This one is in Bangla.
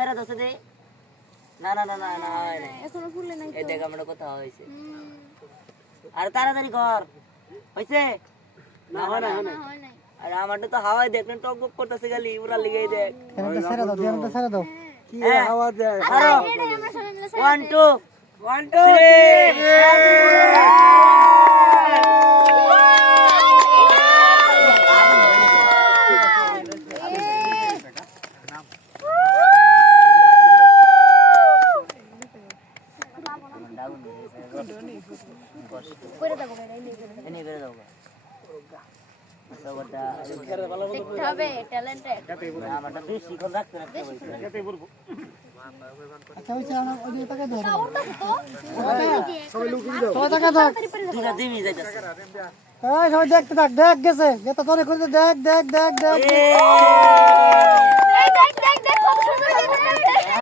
সারা দছে দে না না না না না এখনো ফুলে নাই এই দেখ আমরা কথা হইছে আর তাড়াতাড়ি কর হইছে না হয় না আর আমারটা তো হাওয়ায় দেখেন টক বক করতেছে খালি উড়া লিগাই দেখ এটা সারা দাও দিয়াটা সারা দাও কি হাওয়া দেয় 1 2 1 2 করে দাও এনে করে দাও তোটা দেখতে হবে ট্যালেন্টেড আমারটা বেশি কোন রাখতে রাখতে বলবো আচ্ছা ওই চাও না ওই টাকা দাও সবাই লুক দাও সবাই টাকা দাও দুটা দিমি যাইতাছে এই সবাই দেখতে থাক দেখ গেছে যেটা তোরে করে দেখ দেখ দেখ দেখ